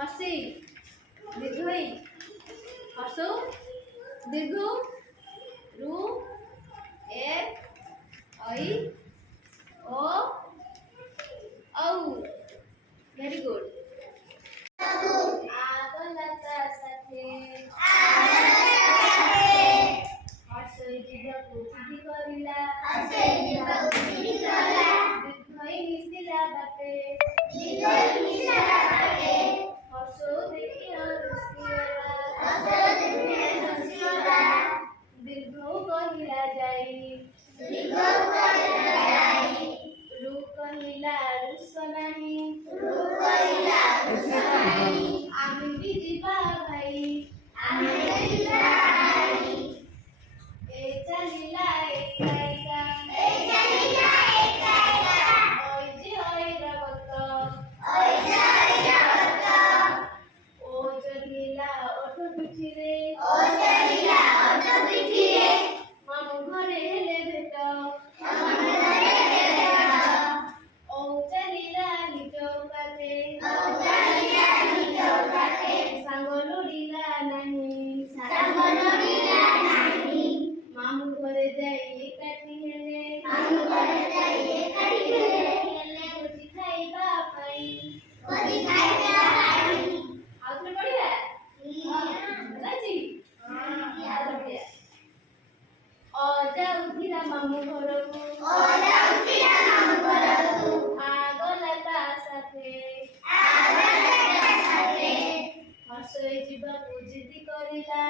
हसी दीर्घई हसु दीर्घ रु ए ऐ ओ औ वेरी गुड आगलता साथे हसई जीवकु जिदी करिला दीर्घई मिसिला बाटे हसो देखि हसिला दीर्घ कहिला जाई रु कहिला रुस नाही आमी भी जीवा भाई ए चलिला एकाएका ओई जी ओई रवत ओ चलिला ओठ पिठिरे मामु घरे हेले भेट ओ चलिला निचौकाते सांग लोडिला नाही मामु घरे जाई एकाठी हेले भोजी खाइबा पाई आउथरे पढ़िया राजी अजा उठिला मामु घरकु आगला ता साथे हसई जीवकु जिदी करिला